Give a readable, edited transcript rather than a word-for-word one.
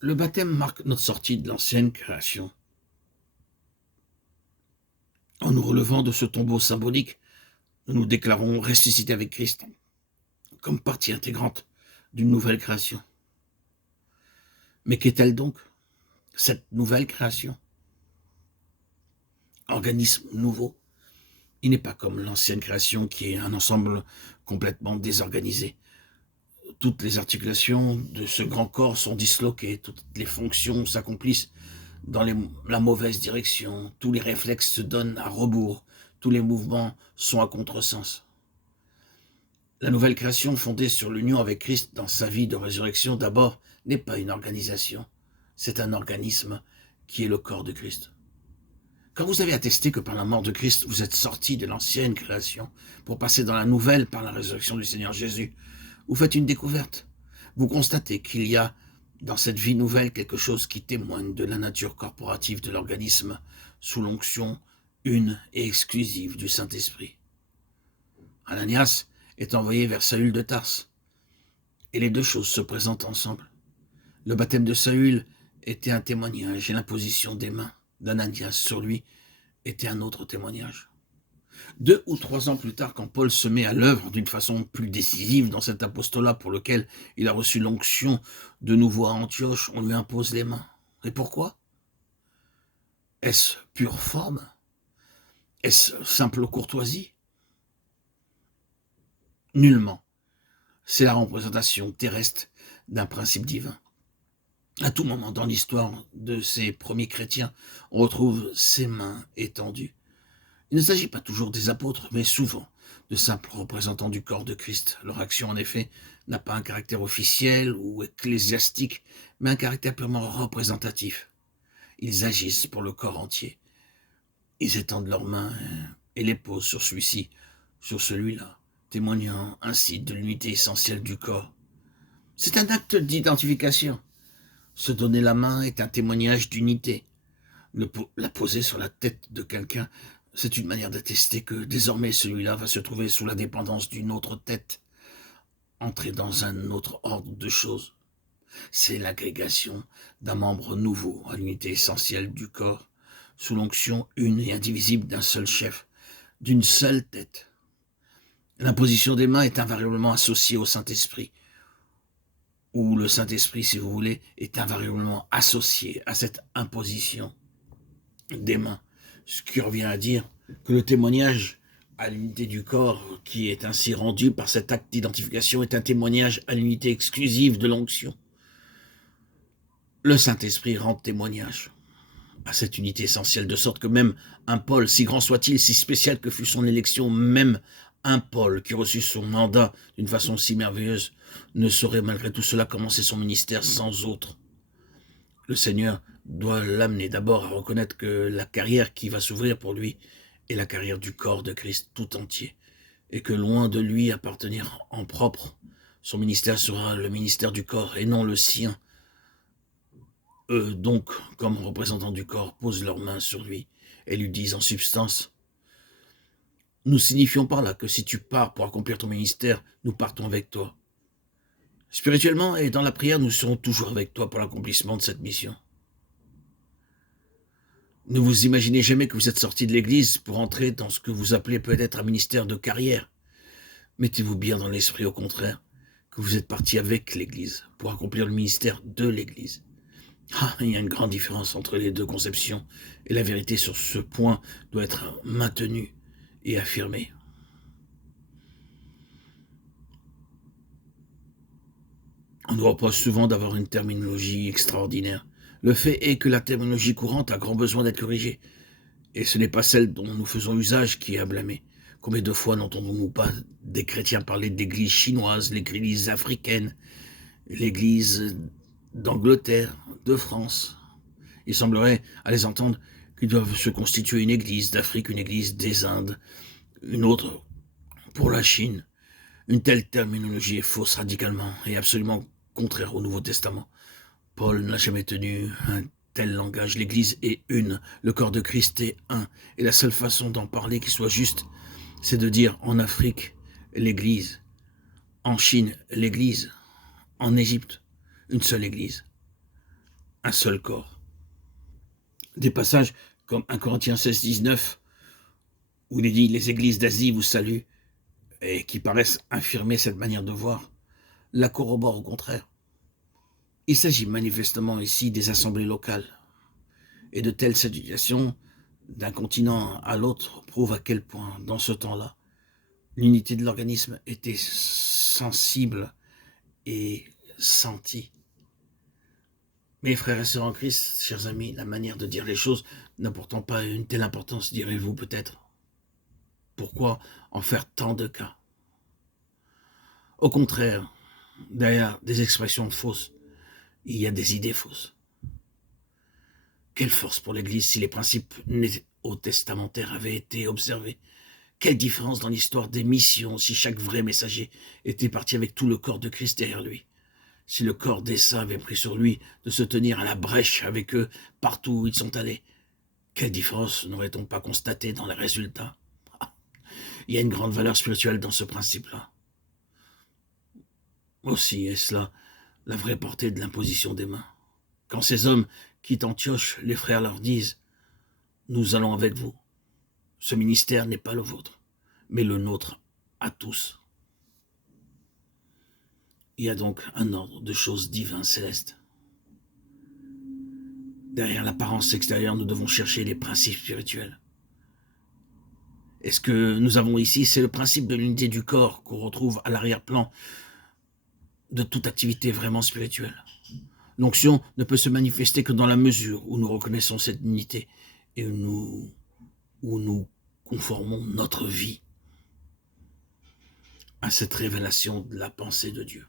Le baptême marque notre sortie de l'ancienne création. En nous relevant de ce tombeau symbolique, nous nous déclarons ressuscités avec Christ, comme partie intégrante d'une nouvelle création. Mais qu'est-elle donc, cette nouvelle création? Organisme nouveau. Il n'est pas comme l'ancienne création qui est un ensemble complètement désorganisé. Toutes les articulations de ce grand corps sont disloquées, toutes les fonctions s'accomplissent dans la mauvaise direction, tous les réflexes se donnent à rebours, tous les mouvements sont à contresens. La nouvelle création fondée sur l'union avec Christ dans sa vie de résurrection d'abord n'est pas une organisation, c'est un organisme qui est le corps de Christ. Quand vous avez attesté que par la mort de Christ, vous êtes sortis de l'ancienne création pour passer dans la nouvelle par la résurrection du Seigneur Jésus, vous faites une découverte. Vous constatez qu'il y a dans cette vie nouvelle quelque chose qui témoigne de la nature corporative de l'organisme sous l'onction une et exclusive du Saint-Esprit. Ananias est envoyé vers Saül de Tarse, et les deux choses se présentent ensemble. Le baptême de Saül était un témoignage et l'imposition des mains d'Ananias sur lui était un autre témoignage. 2 ou 3 ans plus tard, quand Paul se met à l'œuvre d'une façon plus décisive dans cet apostolat pour lequel il a reçu l'onction de nouveau à Antioche, on lui impose les mains. Et pourquoi? Est-ce pure forme? Est-ce simple courtoisie? Nullement. C'est la représentation terrestre d'un principe divin. À tout moment dans l'histoire de ces premiers chrétiens, on retrouve ces mains étendues. Il ne s'agit pas toujours des apôtres, mais souvent de simples représentants du corps de Christ. Leur action, en effet, n'a pas un caractère officiel ou ecclésiastique, mais un caractère purement représentatif. Ils agissent pour le corps entier. Ils étendent leurs mains et les posent sur celui-ci, sur celui-là, témoignant ainsi de l'unité essentielle du corps. C'est un acte d'identification. Se donner la main est un témoignage d'unité. La poser sur la tête de quelqu'un, c'est une manière d'attester que désormais celui-là va se trouver sous la dépendance d'une autre tête, entrer dans un autre ordre de choses. C'est l'agrégation d'un membre nouveau à l'unité essentielle du corps, sous l'onction une et indivisible d'un seul chef, d'une seule tête. L'imposition des mains est invariablement associée au Saint-Esprit, ou le Saint-Esprit, si vous voulez, est invariablement associé à cette imposition des mains, ce qui revient à dire que le témoignage à l'unité du corps qui est ainsi rendu par cet acte d'identification est un témoignage à l'unité exclusive de l'onction. Le Saint-Esprit rend témoignage à cette unité essentielle, de sorte que même un Paul, si grand soit-il, si spécial que fût son élection, même un Paul qui reçut son mandat d'une façon si merveilleuse, ne saurait malgré tout cela commencer son ministère sans autre. Le Seigneur doit l'amener d'abord à reconnaître que la carrière qui va s'ouvrir pour lui est la carrière du corps de Christ tout entier, et que loin de lui appartenir en propre, son ministère sera le ministère du corps et non le sien. Eux, donc, comme représentants du corps, posent leurs mains sur lui et lui disent en substance: nous signifions par là que si tu pars pour accomplir ton ministère, nous partons avec toi. Spirituellement et dans la prière, nous serons toujours avec toi pour l'accomplissement de cette mission. Ne vous imaginez jamais que vous êtes sorti de l'Église pour entrer dans ce que vous appelez peut-être un ministère de carrière. Mettez-vous bien dans l'esprit, au contraire, que vous êtes parti avec l'Église pour accomplir le ministère de l'Église. Il y a une grande différence entre les deux conceptions, et la vérité sur ce point doit être maintenue et affirmée. On nous reproche souvent d'avoir une terminologie extraordinaire. Le fait est que la terminologie courante a grand besoin d'être corrigée, et ce n'est pas celle dont nous faisons usage qui est à blâmer. Combien de fois n'entendons-nous pas des chrétiens parler d'église chinoise, l'église africaine, l'église d'Angleterre, de France? Il semblerait, à les entendre, qu'ils doivent se constituer une église d'Afrique, une église des Indes, une autre pour la Chine. Une telle terminologie est fausse radicalement et absolument contraire au Nouveau Testament. Paul n'a jamais tenu un tel langage. L'Église est une, le corps de Christ est un, et la seule façon d'en parler qui soit juste, c'est de dire en Afrique, l'Église, en Chine, l'Église, en Égypte, une seule Église. un seul corps. Des passages comme 1 Corinthiens 16, 19, où il est dit « Les églises d'Asie vous saluent » et qui paraissent infirmer cette manière de voir, la corroborent au contraire. Il s'agit manifestement ici des assemblées locales, et de telles salutations d'un continent à l'autre prouvent à quel point, dans ce temps-là, l'unité de l'organisme était sensible et sentie. Mes frères et sœurs en Christ, chers amis, la manière de dire les choses n'a pourtant pas une telle importance, direz-vous peut-être. Pourquoi en faire tant de cas? Au contraire, derrière des expressions fausses, il y a des idées fausses. Quelle force pour l'Église si les principes néo-testamentaires avaient été observés? Quelle différence dans l'histoire des missions si chaque vrai messager était parti avec tout le corps de Christ derrière lui? Si le corps des saints avait pris sur lui de se tenir à la brèche avec eux partout où ils sont allés, quelle différence n'aurait-on pas constaté dans les résultats? Il y a une grande valeur spirituelle dans ce principe-là. Aussi est-ce là la vraie portée de l'imposition des mains. Quand ces hommes quittent Antioche, les frères leur disent « Nous allons avec vous. Ce ministère n'est pas le vôtre, mais le nôtre à tous. » Il y a donc un ordre de choses divins célestes. Derrière l'apparence extérieure, nous devons chercher les principes spirituels. Et ce que nous avons ici, c'est le principe de l'unité du corps qu'on retrouve à l'arrière-plan de toute activité vraiment spirituelle. L'onction ne peut se manifester que dans la mesure où nous reconnaissons cette unité et où nous conformons notre vie à cette révélation de la pensée de Dieu.